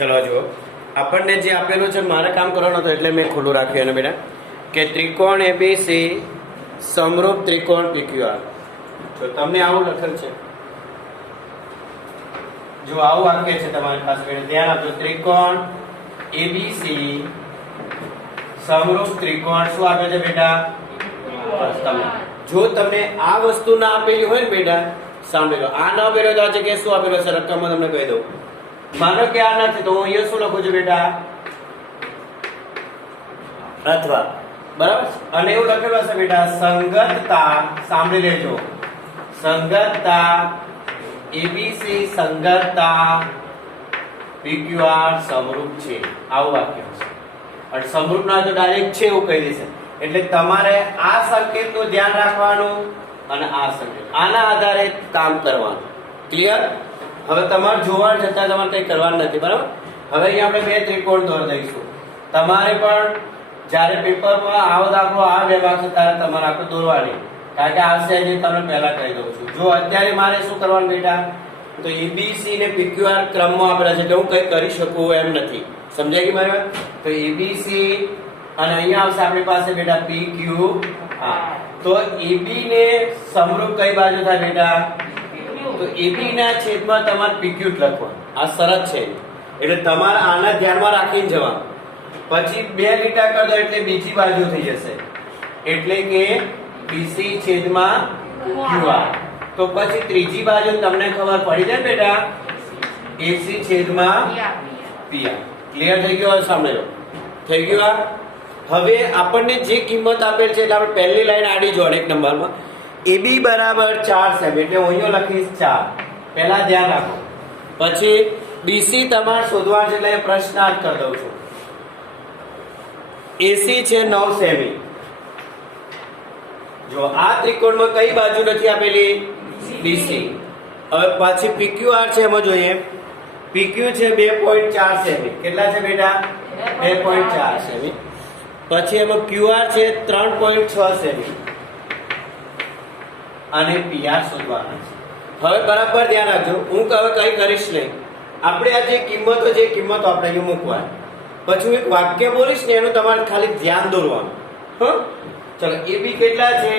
ચલો જુઓ, આપણને જે આપેલું છે મારે કામ કરવાનું હતું એટલે મેં ખુલ્લું રાખ્યું એને બેટા કે ત્રિકોણ એબીસી સમરૂપ ત્રિકોણ પીક્યુઆર. જો તમને આવું લખેલ છે, જો આવું વાક્ય છે તમારી પાસે, ધ્યાન આપજો. ત્રિકોણ એબીસી સમરૂપ ત્રિકોણ શું આપે છે બેટા? જો તમને આ વસ્તુ ના આપેલી હોય ને બેટા, સાંભળી લો. આ ના આપેલો તો આજે કે શું આપેલો છે રકમમાં તમને કહી દઉં. માનો કે આ નથી તો હું અહીંયા શું લખું છું બેટા? અથવા. બરાબર. અને એવું લખેલું હશે બેટા સંગતતા, સાંભળી લેજો, સંગતતા એબીસી સંગતતા પીક્યુઆર સમરૂપ છે, આવું વાક્ય હશે. અને સમરૂપ ના તો ડાયરેક્ટ છે એવું કહી દેશે. એટલે તમારે આ સંકેતનું ધ્યાન રાખવાનું અને આ સંકેત, આના આધારે કામ કરવાનું. ક્લિયર? હવે તમારે જોવા જતા તમારે કંઈ કરવાનું નથી. બરાબર. હવે અહીંયા આપણે બે ત્રિકોણ દોરી દઈશું. તમારે પણ જ્યારે પેપરમાં આવો દાખલો આ બે ભાગ છે ત્યારે તમારે આખું દોરવાની, કારણ કે આવશે જે તમને પહેલા કહી દઉં છું. જો અત્યારે મારે શું કરવાનું બેટા, તો એબીસી ને પીક્યુઆર ક્રમમાં આપેલા છે એટલે હું કંઈ કરી શકું એમ નથી. સમજાય ગઈ મારી વાત? તો એબીસી અને અહીંયા આવશે આપણી પાસે બેટા પીક્યુઆર. તો એબી ને સમરૂપ કઈ બાજુ થાય બેટા? તો એબી ના છેદમાં તમારે પીક્યુ લખવાનું. આ શરત છે એટલે તમારે આના ધ્યાનમાં રાખીને જવાનું. પછી બે લીટા કરી દો એટલે બીજી બાજુ થઈ જશે, એટલે કે બીસી છેદમાં ક્યુઆર. તો પછી ત્રીજી બાજુ તમને ખબર પડી જાય બેટા, એસી છેદમાં પીઆર. ક્લિયર થઈ ગયો? સાંભળી લો, થઈ ગયું. હવે આપણને જે કિંમત આપેલ છે એટલે આપણે પહેલી લાઈન આડી જોડે એક નંબરમાં AB બરાબર 4 સેમી, એટલે હું અહીંયા લખીશ 4. પહેલા ધ્યાન રાખો. પછી BC તમારે શોધવાનું છે એટલે પ્રશ્નાર્થ કરી દઉં છું. AC છે 9 સેમી. જો આ ત્રિકોણમાં કઈ બાજુ નથી આપેલી? BC. હવે પાછી PQR છે એમાં જોઈએ. PQ છે 2.4 સેમી. કેટલા છે બેટા? 2.4 સેમી. પછી એમાં QR છે 3.6 સેમી અને PR શોધવાના છે. હવે બરાબર ધ્યાન રાખજો, હું હવે કઈ કરીશ નહીં. આપણે આ જે કિંમતો આપણે અહીં મૂકવાની, પછી હું એક વાક્ય બોલીશ ને એનું તમારે ખાલી ધ્યાન દોરવાનું. હા, ચલો. AB કેટલા છે?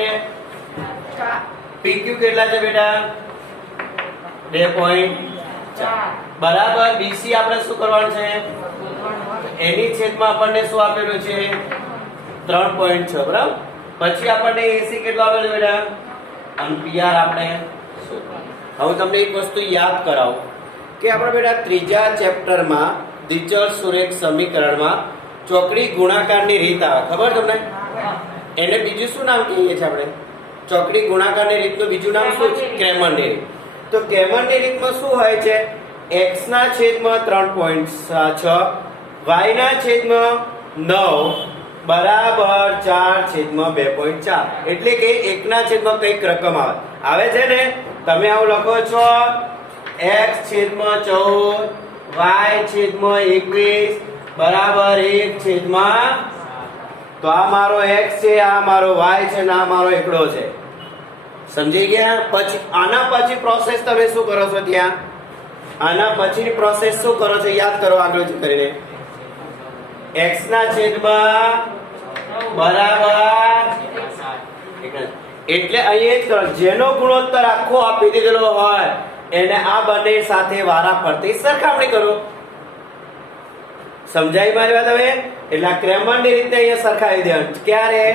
PQ કેટલા છે બેટા? 2.4 બરાબર. BC આપણે શું કરવાનું છે? એની છેદમાં આપણને શું આપેલું છે? 3.6 બરાબર. પછી આપણને AC કેટલો આપેલો બેટા? અને PR આપણે શોધવાનું. હવે તમને એક વસ્તુ યાદ કરાવું કે આપણે બેટા ત્રીજા ચેપ્ટરમાં દ્વિચલ સુરેખ સમીકરણમાં ચોકડી ગુણાકારની રીત આવે, ખબર તમને? એને બીજું શું નામ કહીએ છીએ આપણે? ચોકડી ગુણાકારની રીતનું બીજું નામ શું છે? ક્રેમરની રીત. તો ક્રેમરની રીતમાં શું હોય છે? x ના છેદમાં 3.6 y ના છેદમાં 9 બરાબર 4 છેદમાં 2.4, એટલે કે 1 ના છેદમાં કઈક રકમ આવે છે ને. તમે આવું લખો છો x છેદમાં 14 y છેદમાં 21 બરાબર 1 છેદમાં, તો આ મારો x છે, આ મારો y છે ને આ મારો એકડો છે. સમજી ગયા? પછી આના પછી પ્રોસેસ તમે શું કરો છો? ત્યાં આના પછીની પ્રોસેસ શું કરો છો? યાદ કરો આગળ કરીને. x ના છેદમાં બરાબર, એટલે અહીંયા જ કરો. જેનો ગુણોત્તર આખો આપી દીધેલો હોય એને આ બંને સાથે વારા ફરતી સરખામણી કરો. સમજાય મારી વાત? હવે એટલે આ ક્રેમરની રીતે અહીંયા સરખાવી દેવાનું. ક્યારે?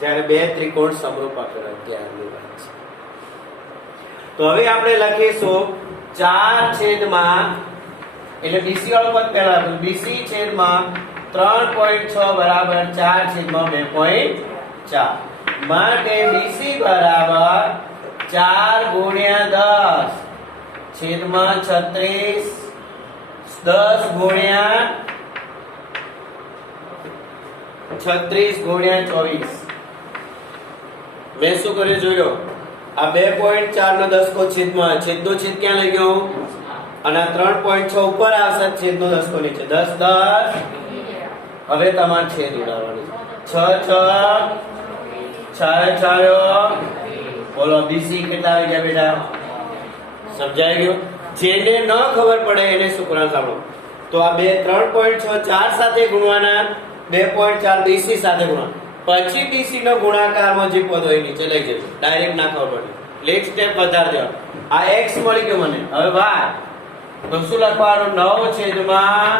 જ્યારે બે ત્રિકોણ સમરૂપ આપેલા ત્યારની વાત છે. તો હવે આપણે લખીશું 4 છેદમાં, એટલે BC વાળું પદ પહેલા હતું, BC છેદમાં 3.6 બરાબર 4 છેદમાં 2.4 માટે BC બરાબર 4 ગુણ્યા 10 છેદમાં 36 10 ગુણ્યા 36 ગુણ્યા 24. મેં શું કર્યું જોઈ લો. આ 2.4 નો દસકો છેદમાં, છેદનો છેદ ક્યાં લઈ ગયો? અને 3.6 ઉપર આવશે, છેદનો દસકો નીચે. 10 10. હવે તમારે છેદ ઉડાડવાની. 6 6 6 બોલો BC કેટલા આવી ગયા બેટા? સમજાઈ ગયું? જેને ન ખબર પડે એને શું કરવાનું? સાંભળો, તો આ 3.6 4 સાથે ગુણવાના, 2.4 BC સાથે ગુણવાના. પછી BC નો ગુણાકારમાં જે પદ હોય નીચે લઈ જજો, ડાયરેક્ટ ના ખબર પડે. એક સ્ટેપ વધારે જાઓ. આ x મળી ગયો મને. હવે y તો શું લખવાનું? 9 છેદમાં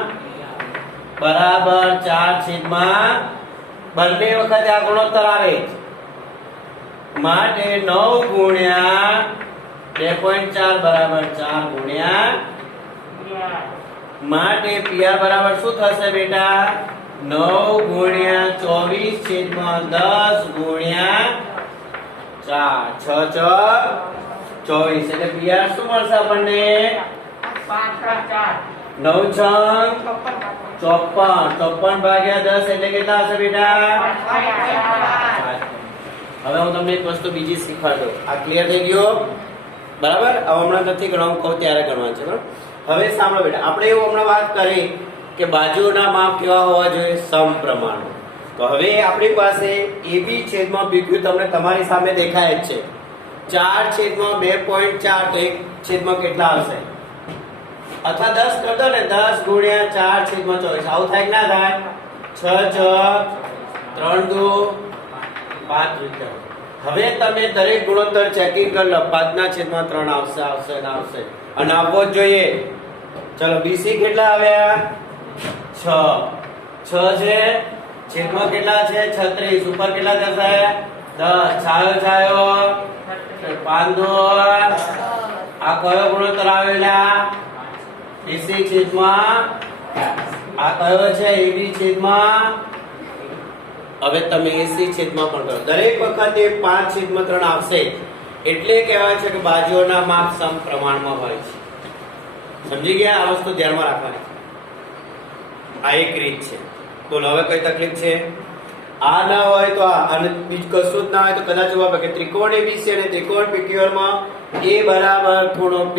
બરાબર 4 છેદમાં, બંને વખત આ ગુણોત્તર આવે માટે 9 ગુણ્યા 2.4 બરાબર 4 ગુણ્યા માટે PR બરાબર શું થશે બેટા? 9 ગુણ્યા 24 છેદમાં 10 ગુણ્યા 4, 6 24. એટલે PR શું મળશે આપણને? 9 છંગ 54 ભાગ્યા 10 એટલે કેટલા હશે બેટા? હવે હું તમને એક વસ્તુ બીજી શીખવાડું. આ ક્લિયર થઈ ગયો? બરાબર. હવે હમણાં નથી ગણવા, હું કહું ત્યારે ગણવાનું છે. બરાબર. હવે સાંભળો બેટા, આપણે એવું હમણાં વાત કરી કે બાજુના માપ કેવા હોવા જોઈએ? સમપ્રમાણ. તો હવે આપણી પાસે AB છેદમાં PQ તમને તમારી સામે દેખાય જ છે. 4 છેદમાં 2.4 તો 1 છેદમાં કેટલા હશે? અથવા 10 કર દો ને, 10 ગુણ્યા 4 છેદમાં 24. આવું થાય કે ના થાય? 6 3 2 5 રીતે. હવે તમે દરેક ગુણોત્તર ચેકિંગ કરી લો. 5 ના છેદમાં 3 આવશે, આવશે ને આવશે, અને આપવો જ જોઈએ. ચલો BC કેટલા આવ્યા? 6 છે, છેદમાં કેટલા છે? 36. ઉપર કેટલા થશે? 10. છાયો 5 આ કયો ગુણોત્તર આવેલા? BC છેદમાં આ કયો છે? AB છેદમાં. હવે તમે AC છેદમાં પણ કરો. દરેક વખતે 5 છેદમાં 3 આવશે. એટલે કહેવાય છે કે બાજુઓના માપ સમપ્રમાણમાં હોય છે. સમજી ગયા? આ વસ્તુ ધ્યાનમાં રાખવાની. આ એક રીત છે. બોલો હવે કઈ તકલીફ છે? આ ના હોય તો આ, અને બીજું કશું જ ના હોય તો કદાચ એવું આપે કે ત્રિકોણ ABC અને ત્રિકોણ PQR માં A બરાબર ખૂણો P,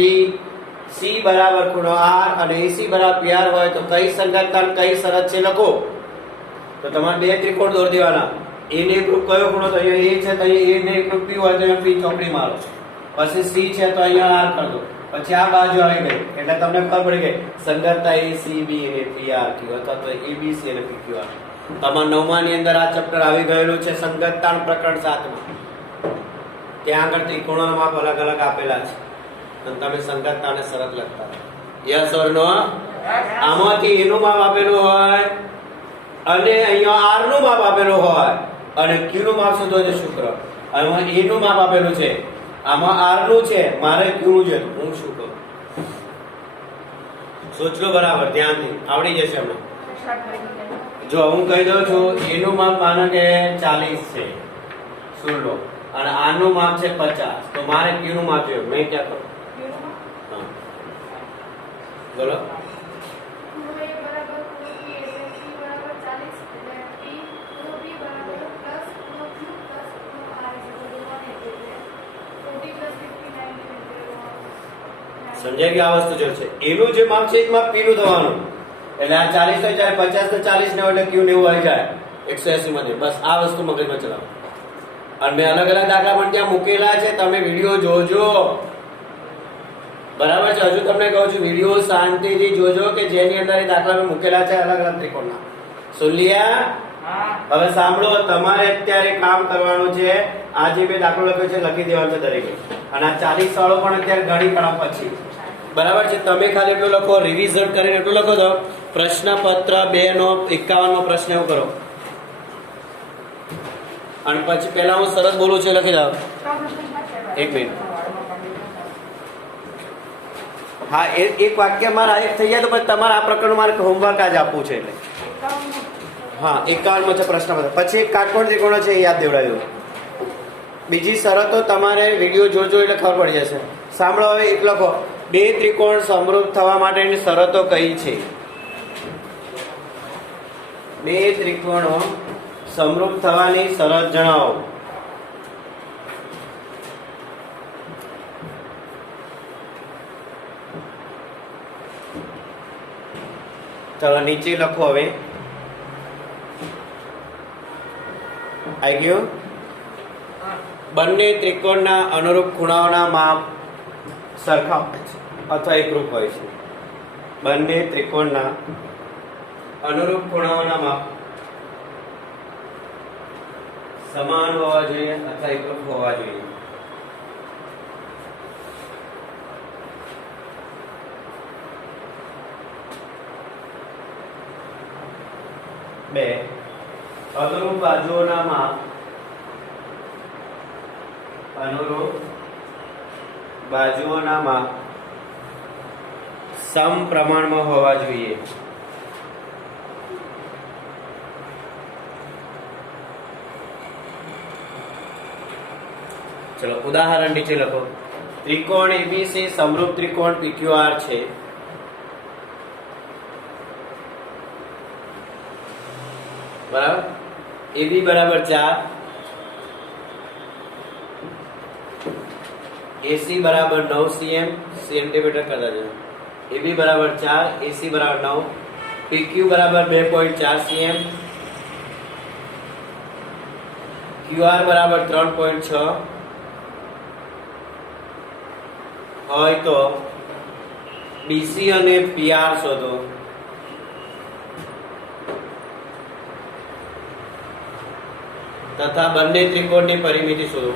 C બરાબર ખૂણો R અને AC બરાબર PR હોય તો કઈ સંગતતા કઈ શરત છે લખો. તો તમારે બે ત્રિકોણ દોરી દેવાના. A ને એકરૂપ કયો ખૂણો? તો અહીંયા A છે તો અહીંયા A ને એકરૂપ P હોય તો અહીંયા P ચોકડી મારો. પછી C છે તો અહીંયા R કર દો. પછી આ બાજુ આવી ગઈ એટલે તમને ખબર પડી ગઈ સંગતતા ACB અને PRQ અથવા તો ABC અને PQR. તમારા 9મા ની અંદર આ ચેપ્ટર આવી ગયેલું છે, સંગતતા પ્રકરણ 7માં. ત્યાં આગળ ત્રિકોણોના માપ અલગ અલગ આપેલા છે અને તમે સંગતતા અને શરત લખતા. યસ ઓર નો? આમાંથી A નું માપ આપેલું હોય અને અહીંયા R નું માપ આપેલું હોય અને Q નું માપ શોધો છે શુક્ર. આમાં A નું માપ આપેલું છે, આમાં R નું છે, મારે Q નું છે. હું શું કરું? સોચ લો બરાબર, ધ્યાનથી. આવડી જશે હમણાં. જો હું કહી દઉં છું, A નું માપ માનો કે 40 છે, સુન લો, અને R નું માપ છે 50. તો મારે Q નું માપ જોઈએ. મેં ક્યાં કરું? હા બોલો. સમજાય કે આ વસ્તુ જો છે એનું જે માપ છે એ માપ P નું થવાનું. એટલે આ 40 હોય ત્યારે 50 તો 40 ને એટલે Q 90 આવી જાય 180 માંથી. બસ આ વસ્તુ મગજમાં ચલાવો. અને મેં અલગ અલગ દાખલા પણ ત્યાં મૂકેલા છે, તમે વિડીયો જોજો. બરાબર છે? હજુ તમને કહું છું વિડીયો શાંતિથી જોજો કે જેની અંદર એ દાખલા મેં મૂકેલા છે અલગ અલગ ત્રિકોણના. સુન લિયા? હવે સાંભળો, તમારે અત્યારે કામ કરવાનું છે. આ જે મેં દાખલો લખ્યો છે લખી દેવાનો છે દરેકે. અને આ 40 વાળો પણ અત્યારે ગણી પણ પછી. બરાબર છે? તમે ખાલી એટલું લખો, રિવિઝન કરીને એટલું લખો તો પ્રશ્નપત્ર 2 નો 51 નો પ્રશ્ન એવું કરો. અને પછી પહેલા હું સરસ બોલું છું લખી દો. એક મિનિટ. હા, એક વાક્ય મારા એક થઈ જાય તો પછી તમારે આ પ્રકરણનું મારે હોમવર્ક આજ આપવું છે. એટલે હા, 51 છે પ્રશ્નપત્ર. પછી કાટકોણ ત્રિકોણો છે એ યાદ દેવડાવ્યું. બીજી શરતો તમારે વિડીયો જોજો એટલે ખબર પડી જશે. સાંભળો, હવે એક લખો, બે ત્રિકોણ સમરૂપ થવા માટેની શરતો કઈ છે? બે ત્રિકોણો સમરૂપ થવાની શરત જણાવો. ચલો નીચે લખો. હવે આવી ગયું. બંને ત્રિકોણના અનુરૂપ ખૂણાઓના માપ સરખા અથવા એકરૂપ હોય છે. બંને ત્રિકોણના અનુરૂપ ખૂણાઓના માપ સમાન હોવા જોઈએ અથવા એકરૂપ હોવા જોઈએ. બે, અનુરૂપ બાજુઓના માપ સમપ્રમાણમાં હોવા જોઈએ. ચલો ઉદાહરણ નીચે લખો. ત્રિકોણ એબીસી સમરૂપ ત્રિકોણ PQR છે. બરાબર. AB બરાબર 4, AC બરાબર 9 cm સેન્ટીમીટર કરતા જજો. AB બરાબર 4, AC બરાબર 9, PQ બરાબર 2.4 cm, QR બરાબર 3.6 હોય તો BC અને PR શોધો. તથા બંને ત્રિકોણની પરિમિતિ શોધો.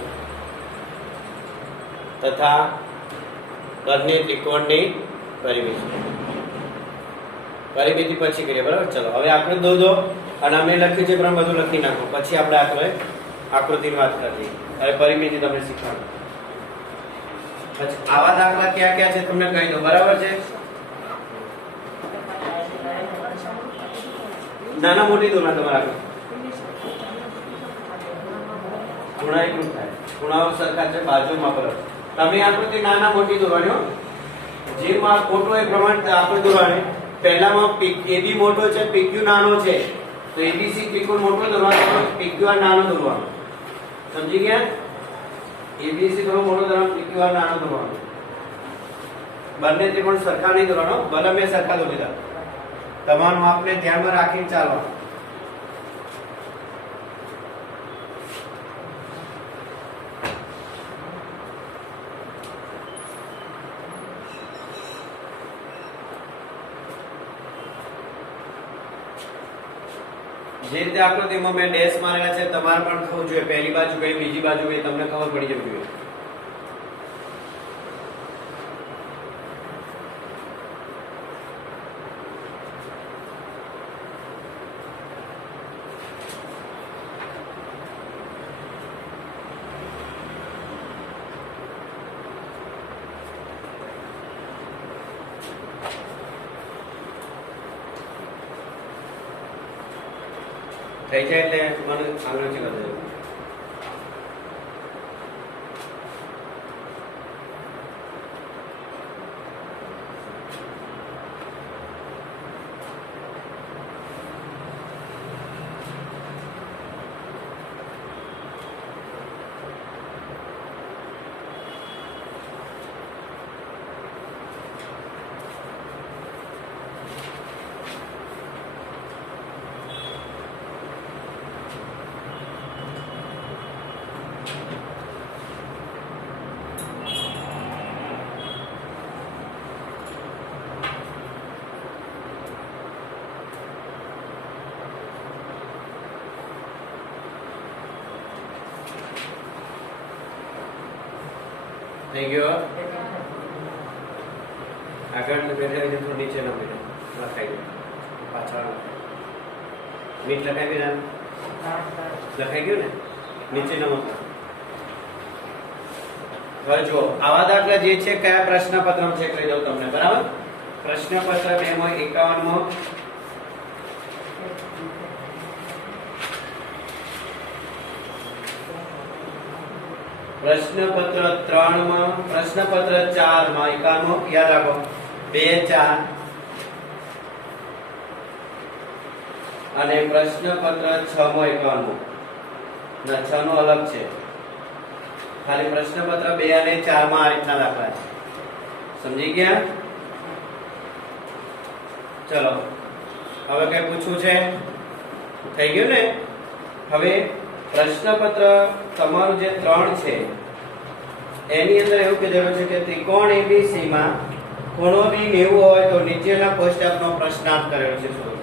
પરિમિતિ પછી કરીએ. બરાબર. ચલો હવે આકૃતિ દો અને અમે લખ્યું છે પણ બધું લખી નાખો. પછી આપણે આકૃતિની વાત કરીએ. હવે પરિમિતિ તમને શીખવાડું. આવા દાખલા ક્યાં ક્યાં છે તમને કહી દો. બરાબર છે. નાના મોટી તુલના તમારા ખૂણા એકરૂપ થાય. ખૂણાઓ સરખા છે, બાજુમાં ફરક. તમે આકૃતિ નાના મોટી દોરવાની. જે માં ફોટો એ પ્રમાણે આકૃતિ દોરવાની. પહેલામાં AB મોટો છે, PQ નાનો છે, તો ABC ત્રિકોણ મોટો દોરવાનો, PQR નાનો દોરવાનો. સમજી ગયા? ABC થોડો મોટો દોરવાનો, PQR નાનો દોરવાનો. બંને ત્રિકોણ સરખા નહીં દોરવાનો, ભલે મેં સરખા દોરી દીધા. તમારું માપને ધ્યાનમાં રાખીને ચાલવાનું. જે રીતે આકૃતિમાં મેં ડેશ મારેલા છે, તમારે પણ ખબર જોઈએ પહેલી બાજુ કઈ, બીજી બાજુ કઈ, તમને ખબર પડી જવી જોઈએ. થઈ જાય એટલે મને આંગળીથી કરી દેજો. થઈ ગયો. આગળ બેઠા થોડું નીચે ના બેઠા લખાઈ ગયું. પાછળ મીટ લખાઈ ગયું. લખાઈ ગયું ને નીચે નમક. હવે જો આવા દાખલા જે છે કયા પ્રશ્નપત્રમ છે કહી દઉં તમને. બરાબર. પ્રશ્નપત્ર 251 માં પ્રશ્નપત્ર 3 માં, પ્રશ્નપત્ર 4 માં 51 યાદ રાખો. 2 4 અને પ્રશ્નપત્ર 6 માં 51 ના 6 નો અલગ છે. ખાલી પ્રશ્નપત્ર 2 અને 4 માં આ રીતના દાખલા છે. સમજી ગયા? ચલો હવે કઈ પૂછવું છે? થઈ ગયું ને? હવે પ્રશ્નપત્ર તમારું જે 3 છે એની અંદર એવું કીધેલું છે કે ત્રિકોણ ABC માં ખૂણો બી 90 હોય તો નીચેના કોષ્ટકનો પ્રશ્નાર્થ કરેલો છે શોધો.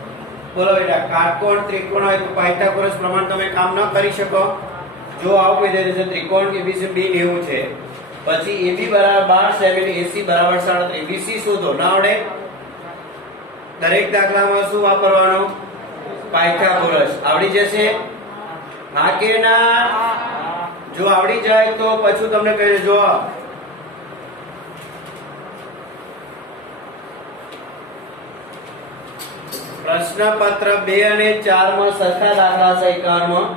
બોલો બેટા, કાટકોણ ત્રિકોણ હોય તો પાયથાગોરસ પ્રમાણ તમે કામ ન કરી શકો. જો આવું કહી દે છે ત્રિકોણ ABC B 90 છે, પછી AB બરાબર 12 સેમી AC બરાબર 37 BC શોધો. ના આવડે? દરેક દાખલામાં શું વાપરવાનું? પાયથાગોરસ. આવડી જશે? હા કે ના? જો આવડી જાય તો પછી તમને કહી દેજો. પ્રશ્નપત્ર 2 અને 4 માં સરખા દાખલા છે 51 માં.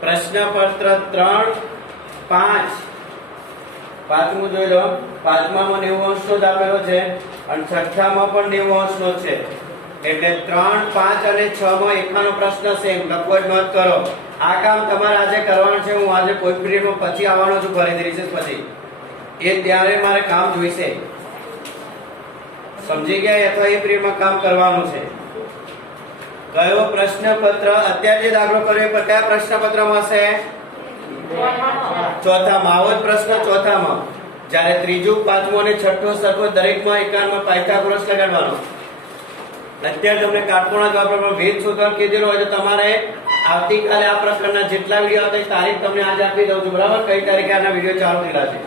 પ્રશ્નપત્ર 3 5 પાંચમું જોઈ લો. પાંચમામાં 90 અંશનો જ આપેલો છે અને છઠ્ઠામાં પણ 90 અંશનો છે. એટલે 3 5 અને 6 માં એકાનો પ્રશ્ન સેમ લખવો જ નોંધ કરો. આ કામ તમારે આજે કરવાનું છે. હું આજે કોઈ પીરિયડમાં પછી આવવાનો છું, ફરીથી રિસેસ પછી. એ ત્યારે મારે કામ જોઈશે. સમજી ગયા? અથવા એ પીરિયડમાં કામ કરવાનું છે. કયો પ્રશ્નપત્ર અત્યારે જે દાખલો કર્યો પર કયા પ્રશ્નપત્રમાં છે? ચોથામાં. આવો જ પ્રશ્ન ચોથામાં. જ્યારે ત્રીજું, પાંચમું અને છઠ્ઠું સરખો દરેકમાં એકાનમાં પાયથાગોરસ લગાડવાનો. અત્યારે તમને કાટકોણ વાપરવાનો ભેદ શોધવાનું કીધેલું હોય તો તમારે આવતીકાલે આ પ્રકારના જેટલા વિડીયો આવતા તારીખ તમને આજે આપી દઉં છું, બરાબર? કઈ તારીખે આના વિડીયો ચાલુ થયેલા છે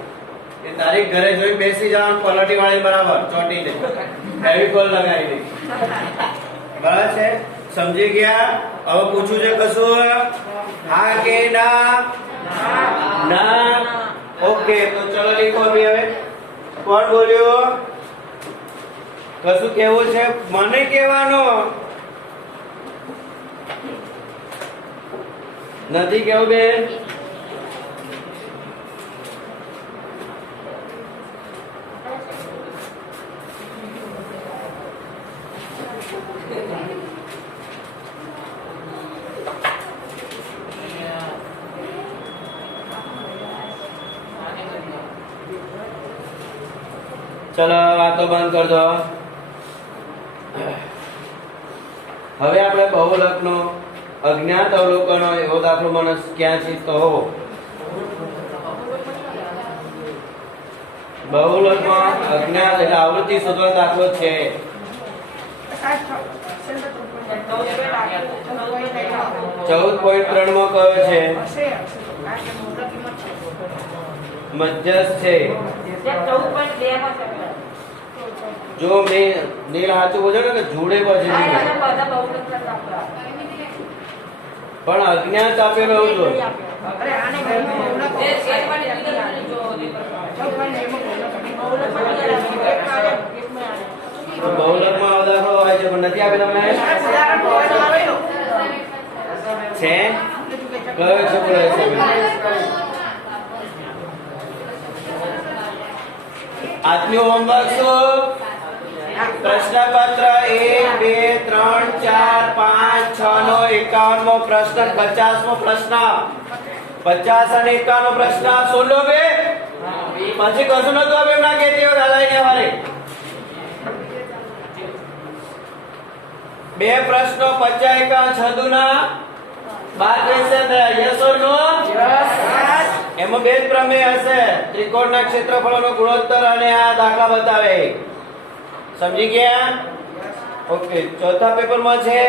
એ તારીખ ઘરે જોઈ બેસી જવાનું, પલટી વાળી બરાબર ચોટીને ફેવિકોલ લગાવીને. બરાબર છે? સમજી ગયા? હવે પૂછું છે કશું? હા કે ના? ના. ઓકે, તો ચલો લીખો. હવે કોણ બોલ્યો? કશું કેવું છે? મને કહેવાનું નથી. કેવું બેન? ચલો વાતો બંધ કર દો. હવે આપણે બહુલકનો અજ્ઞાત અવલોકનો એવો દાખલો મને ક્યાં છે તો બહુલકમાં અજ્ઞાત એટલે આવૃત્તિ શોધવાનો દાખલો છે. 14.3 માં કયો છે? મધ્યસ્થ છે. જો મેં નીલ સાચું બોલ્યો ને કે જોડે પછી પણ અજ્ઞાત આપેલો હતો. બહુલકમાં દાખલો હોય છે પણ નથી આપે તમને છે? કયો છે બોલે છે? આજનું હોમવર્ક શું? પ્રશ્નપત્ર 1 2 3 4 5 6 નો 51મો પ્રશ્ન, 50મો પ્રશ્ન, 50 અને 51નો પ્રશ્ન સોલો બે પછી કશું નતું આપે એમ ના કહેતી હોય દાદાને વારે. બે પ્રશ્નો 50 51 છદુના 12 question yes or no? Yes. એમાં બે જ પ્રમેય હશે, ત્રિકોણના ક્ષેત્રફળોનો ગુણોત્તર અને આ દાખલા બતાવે. સમજી ગયા? ઓકે. ચોથા પેપરમાં છે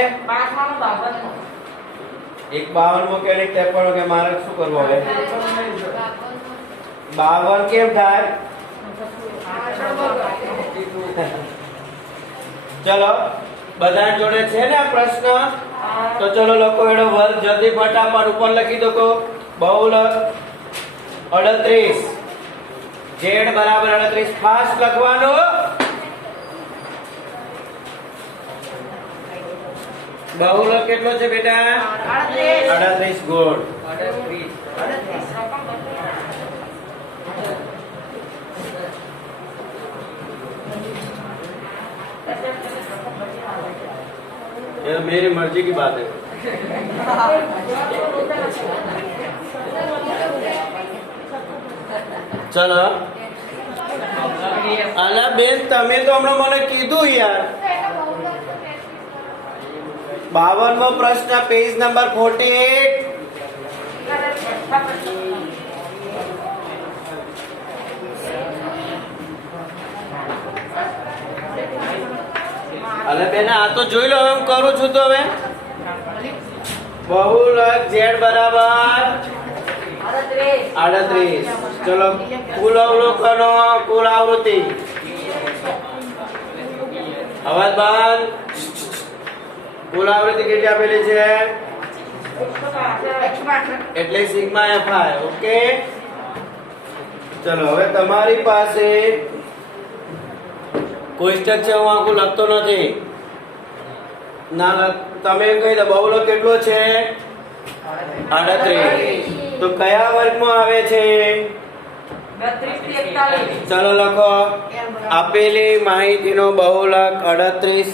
52મો કે 53મો કે મારે શું કરવું હવે? 52 કેમ થાય? ચલો બધા જોડે છે ને આ પ્રશ્ન? તો ચલો લોકો એનો વર્ગ જલ્દી ફટાફટ ઉપર લખી દો. બહુલક 38 z બરાબર 38 ફાસ્ટ લખવાનું. બહુલક કેટલો છે બેટા? 38 ગુણ 38 ये मेरी मर्जी की बात है. चलो अला बेन તમે તો હમણાં મને કીધું યાર. 52મો પ્રશ્ન પેજ નંબર 48. અલે બેન આ તો જોઈ લો, હવે હું કરું છું તો હવે બહુલક z બરાબર 38. ચલો કુલ અવલોકનો, કુલ આવૃત્તિ. અવાજ બંધ. કુલ આવૃત્તિ કેટલી આપેલી છે? એટલે સિગ્મા fi. ઓકે, ચલો હવે તમારી પાસે કોષ્ટક છે, હું આખું લખતો નથી ના, તમે એમ કહી દો બહુલક કેટલો છે? 38. તો કયા વર્ગમાં આવે છે? 32 થી 41. ચલો લખો. આપેલી માહિતીનો બહુલક 38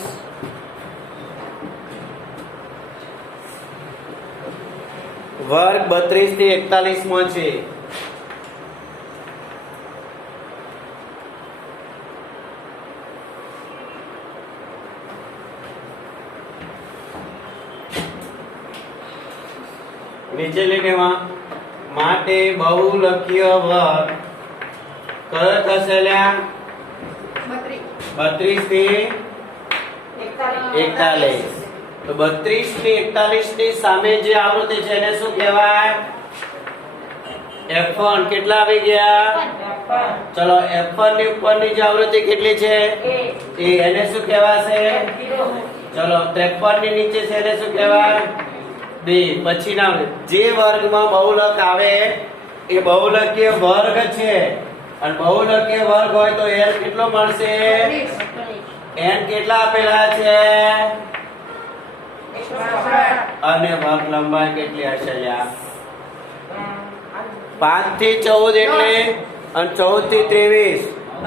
વર્ગ 32 થી 41 માં છે. નીચે લીટીમાં માટે બહુલકીય વર્ગ કયો થશે લ્યા? 32 થી 41. તો 32 થી 41 ની સામે જે આવૃત્તિ છે એને શું કહેવાય? f1. કેટલા આવી ગયા? ચલો f1 ની ઉપરની જે આવૃત્તિ કેટલી છે? એ એને શું કહેવાશે? ચલો 53 ની નીચે છે એને શું કહેવાય? 2. પછીના જે વર્ગમાં બહુલક આવે એ બહુલકીય વર્ગ છે, અને બહુલકીય વર્ગ હોય તો n કેટલો મળશે? n કેટલા આપેલા છે? અને વર્ગ લંબાઈ કેટલી હશે લ્યા? 5 થી 14 એટલે, અને 14 થી 23,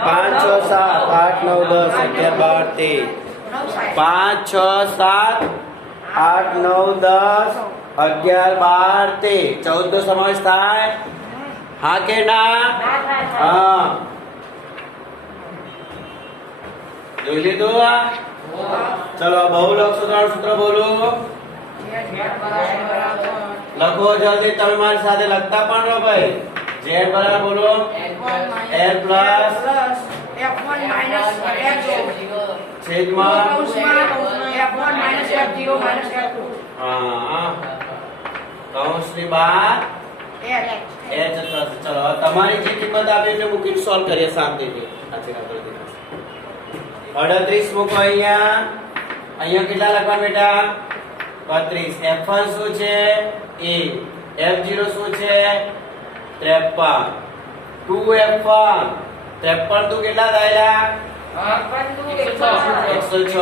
5 6 7 8 9 10 11 12 5 6 7 8 9 10 11 12 13 14 નો સમાવેશ થાય? હા કે ના? હા, જોઈ લીધું. ચલો બહુલક સૂત્ર બોલો. લખો જલ્દી, તમે મારી સાથે લખતા પણ રહો ભાઈ. z બરાબર બોલો. l plus f1 minus f0 છેદમાં f1 minus f0 minus f2. હા, કૌંસની બહાર h થશે. ચલો તમારી જે કિંમત આપી એટલે મૂકીને સોલ્વ કરીએ શાંતિથી. 38 મૂકો અહીંયા. અહીંયા કેટલા લખવા બેટા? 32. f1 શું છે? a. f0 શું છે? 53. 2f1 53 તું કેટલા થયેલા? 106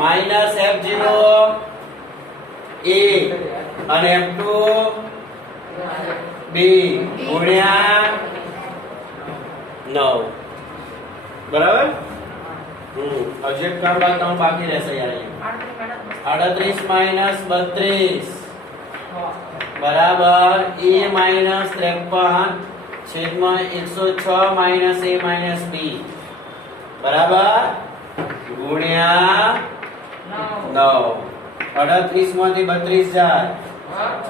માઈનસ f0 a અને f2 b ગુણ્યા 9. બરાબર. હજી એક કામ બાકી રહેશે યાર. 38 માઈનસ 32 બરાબર a માઈનસ 53 છેદમાં 106 માઈનસ a માઈનસ b બરાબર ગુણ્યા 9. 38 માંથી 32 જાય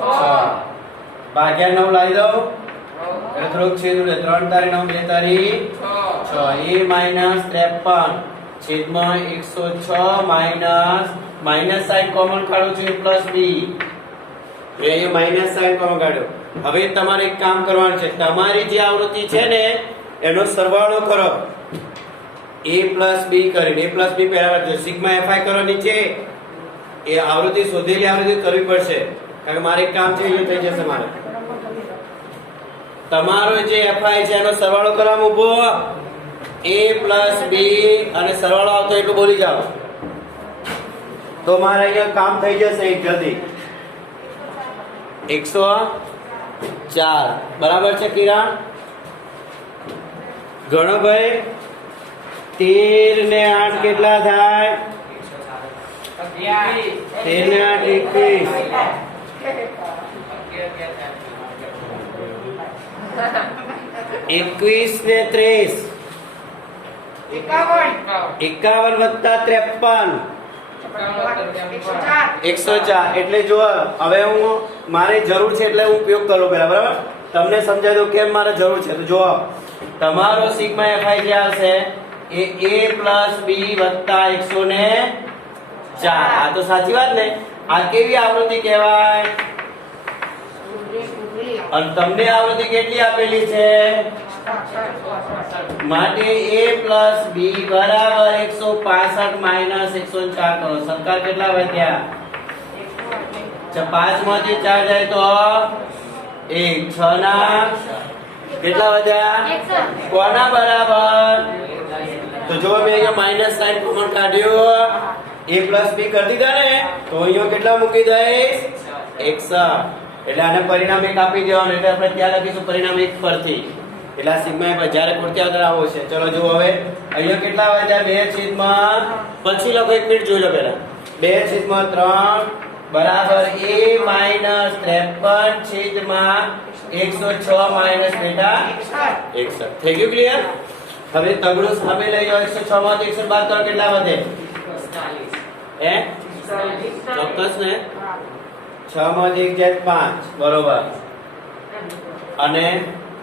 6 ભાગ્યા 9 લાવી દો એટલે થોડુંક છેદ ઉડે. 3 તારી 9 2 તારી 6 a માઈનસ 53 છેદમાં 106 માઈનસ માઈનસ સાઈન કોમન કાઢું છું પ્લસ b. અહીંયા માઈનસ સાઈન કોમન કાઢ્યો. હવે તમારે એક કામ કરવાનું છે, તમારી જે આવૃત્તિ છે ને એનો સરવાળો કરો a પ્લસ b કરીને. a પ્લસ b પહેલા લખજો. સિગ્મા fi કરો નીચે. એ આવૃત્તિ શોધેલી આવૃત્તિ કરવી પડશે, કારણ કે મારે એક કામ છે એ થઈ જશે. મારે તમારો જે fi છે એનો સરવાળો કરવા ઊભો a પ્લસ b અને સરવાળો આવતો એટલું બોલી જાઓ તો મારે અહીંયા કામ થઈ જશે. એક જલ્દી 104 બરાબર છે કિરણ? ગણો ભાઈ. 13 ને 8 કેટલા થાય? 13 ને 8 21 ને 30 51 વત્તા 53 104. એટલે જો હવે હું મારે જરૂર છે એટલે હું ઉપયોગ કરું પેલા. બરાબર, તમને સમજાય દઉં કેમ મારે જરૂર છે. તો જો તમારો સિગ્મા fi જે આવશે એ a પ્લસ b વત્તા 103 4 આ તો સાચી વાત ને આ કેવી આવૃત્તિ કહેવાય અને તમને આવૃત્તિ કેટલી આપેલી છે માટે a plus b બરાબર 165 માઈનસ 104 કરો સરકાર કેટલા વધ્યા 5 માંથી 4 જાય તો 1 6 ના કેટલા વધ્યા કોના બરાબર તો જો મેં અહીંયા માઈનસ સાઈન કોમન કાઢ્યો a plus b કરી દીધા ને તો અહીંયા કેટલા મૂકી દઈશ 61 એટલે આને પરિણામ 1 આપી દેવાનું એટલે આપણે ત્યાં લખીશું પરિણામ 1 પરથી એટલે આ સિગ્મા પર જ્યારે પૂર્ત્યા અંદર આવો છે ચલો જો હવે અહીંયા કેટલા વધ્યા 2 છેદમાં પછી લખો 1 મિનિટ જોઈ લો પહેલા 2 છેદમાં 3 બરાબર a માઈનસ 53 છેદમાં 106 માઈનસ બેટા 61 થઈ ગયું ક્લિયર હવે તગડું સામે લઈ જાઓ 106 માંથી 112 કરો કેટલા વધે 45 હે ચોક્કસ ને 6 માંથી 1 જાય 5 બરોબર અને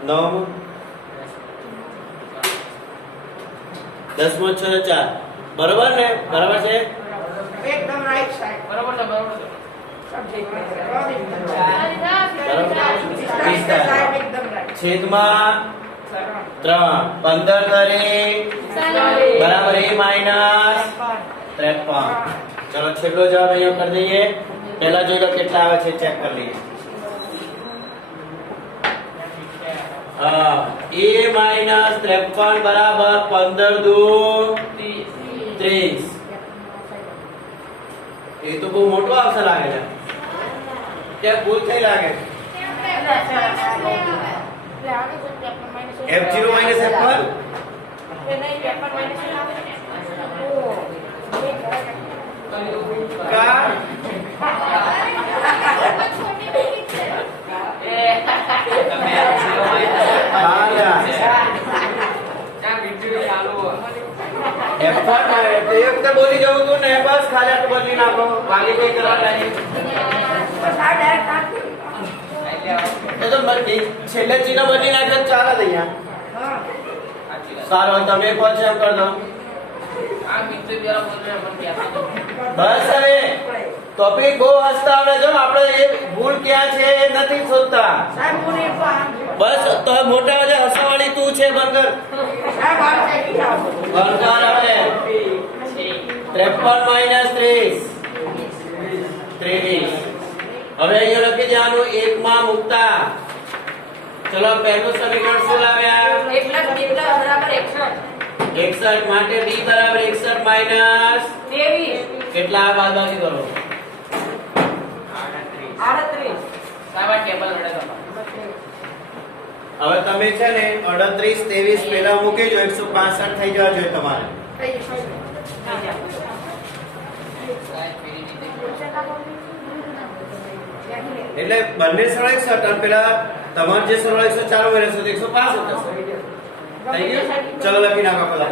9 10 માં 6 4 બરોબર ને બરાબર છે એકદમ રાઈટ સાઈડ બરોબર છે બરોબર છે છેદમાં 3 15 કરે બરાબર a માઈનસ 53 ચલો છેલ્લો જવાબ અહીંયા કરી દઈએ પહેલા જોઈ લો કેટલા આવે છે ચેક કરી લઈએ હા a માઈનસ 53 બરાબર 15 દુ 30 એ તો બહુ મોટો આવશે લાગે છે ત્યાં ભૂલ થઈ લાગે f0 માઈનસ f1 કા f1 તે વખતે બોલી જવું તું ને બસ ખાલી આટલું બદલી નાખો વાલી કઈ કરવા નહીં એ તો છેલ્લે ચિહ્ન બદલી નાખે ચાલે જ અહીંયા સારું તમે કોણ છે એમ કર દો બસ હવે ટોપિક બહુ હસતા આવડે જો આપણે એ ભૂલ ક્યાં છે એ નથી શોધતા બસ તો મોટા વાળે હસવાળી તું છે બંદર બંદર હવે 53 માઈનસ 30 હવે અહીંયા લખી દેવાનું 1 માં મુકતા ચલો પહેલું સમીકરણ શું લાવ્યા 61 માટે b બરાબર 61 માઈનસ 23 કેટલા બાદબાકી કરો 38 સાવા ટેબલ વડે હવે તમે છે ને 38 23 પહેલા મૂકી જો 165 થઈ જવા જોઈએ તમારે એટલે બંને સરળ 61 અને પેલા તમાર જે સરળ 104 હોય તો 165 થશે થઈ ગયું ચલો લખી નાખો પેલા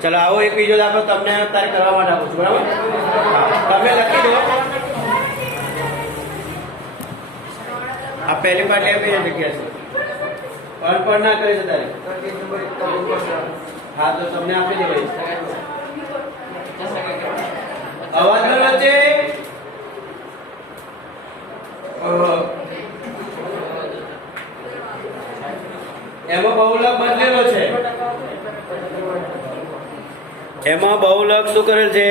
ચલો આવો એક બીજો દાખલો તમને અત્યારે કરવા માટે આપું છું બરાબર તમે લખી દો આ પહેલી પાર્ટી આપી જગ્યા છે પણ ના કરી છે તારે હા તો તમને આપી દેવાય અવાજ ન વચ્ચે એમાં બહુલક બદલેલો છે એમાં બહુલક શું કરેલ છે